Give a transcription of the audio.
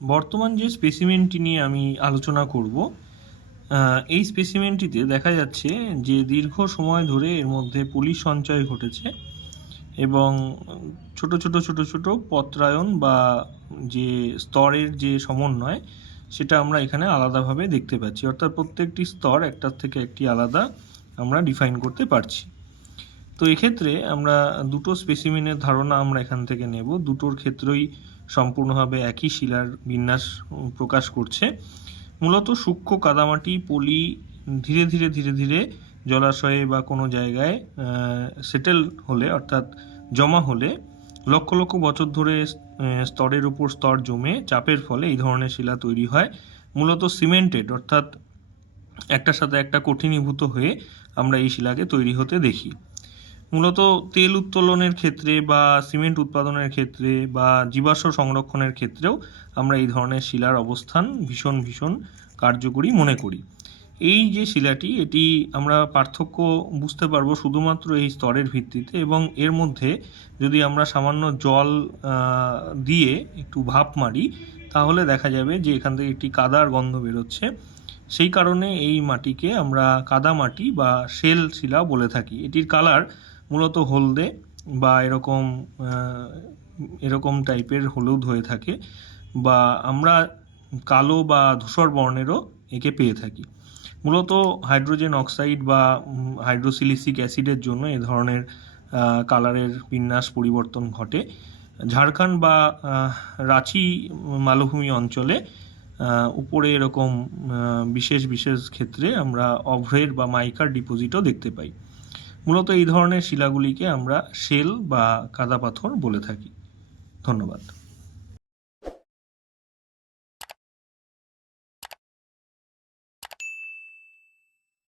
বর্তমান যে স্পেসিমেনটি নিয়ে আমি আলোচনা করব, এই স্পেসিমেনটিতে দেখা যাচ্ছে যে দীর্ঘ সময় ধরে এর মধ্যে পলি সঞ্চয় ঘটেছে এবং ছোট ছোট ছোট ছোট পত্রায়ন বা যে স্তরের যে সমন্বয় সেটা আমরা এখানে আলাদাভাবে দেখতে পাচ্ছি। অর্থাৎ প্রত্যেকটি স্তর একটার থেকে একটি আলাদা আমরা ডিফাইন করতে পারছি। তো এক্ষেত্রে আমরা দুটো স্পেসিমেনের ধারণা আমরা এখান থেকে নেব। দুটোর ক্ষেত্রেই সম্পূর্ণভাবে একই শিলার বিন্যাস প্রকাশ করছে। মূলত সূক্ষ্ম কাদামাটি পলি ধীরে ধীরে ধীরে ধীরে জলাশয়ে বা কোনো জায়গায় সেটেল হলে, অর্থাৎ জমা হলে লক্ষ লক্ষ বছর ধরে স্তরের উপর স্তর জমে চাপের ফলে এই ধরনের শিলা তৈরি হয়। মূলত সিমেন্টেড, অর্থাৎ একটার সাথে একটা কঠিনীভূত হয়ে আমরা এই শিলাকে তৈরি হতে দেখি। মূলত তেল উত্তোলনের ক্ষেত্রে বা সিমেন্ট উৎপাদনের ক্ষেত্রে বা জীবাশ্ম সংরক্ষণের ক্ষেত্রেও আমরা এই ধরনের শিলার অবস্থান ভীষণ ভীষণ কার্যকরী মনে করি। এই যে শিলাটি, এটি আমরা পার্থক্য বুঝতে পারবো শুধুমাত্র এই স্তরের ভিত্তিতে, এবং এর মধ্যে যদি আমরা সামান্য জল দিয়ে একটু ভাপ মারি তাহলে দেখা যাবে যে এখান থেকে একটি কাদার গন্ধ বেরোচ্ছে। সেই কারণে এই মাটিকে আমরা কাদা মাটি বা শেল শিলা বলে থাকি। এটির কালার মূলত হলদে বা এরকম টাইপের হলুদ হয়ে থাকে, বা আমরা কালো বা ধূসর বর্ণেরও একে পেয়ে থাকি। মূলত হাইড্রোজেন অক্সাইড বা হাইড্রোসিলিসিক অ্যাসিডের জন্য এ ধরনের কালারের বিন্যাস পরিবর্তন ঘটে। ঝাড়খণ্ড বা রাঁচি মালভূমি অঞ্চলে উপরে এরকম বিশেষ বিশেষ ক্ষেত্রে আমরা অভ্রের বা মাইকার ডিপোজিটও দেখতে পাই। মূলত এই ধরনের শিলাগুলিকে আমরা শেল বা কাদা পাথর বলে থাকি। ধন্যবাদ।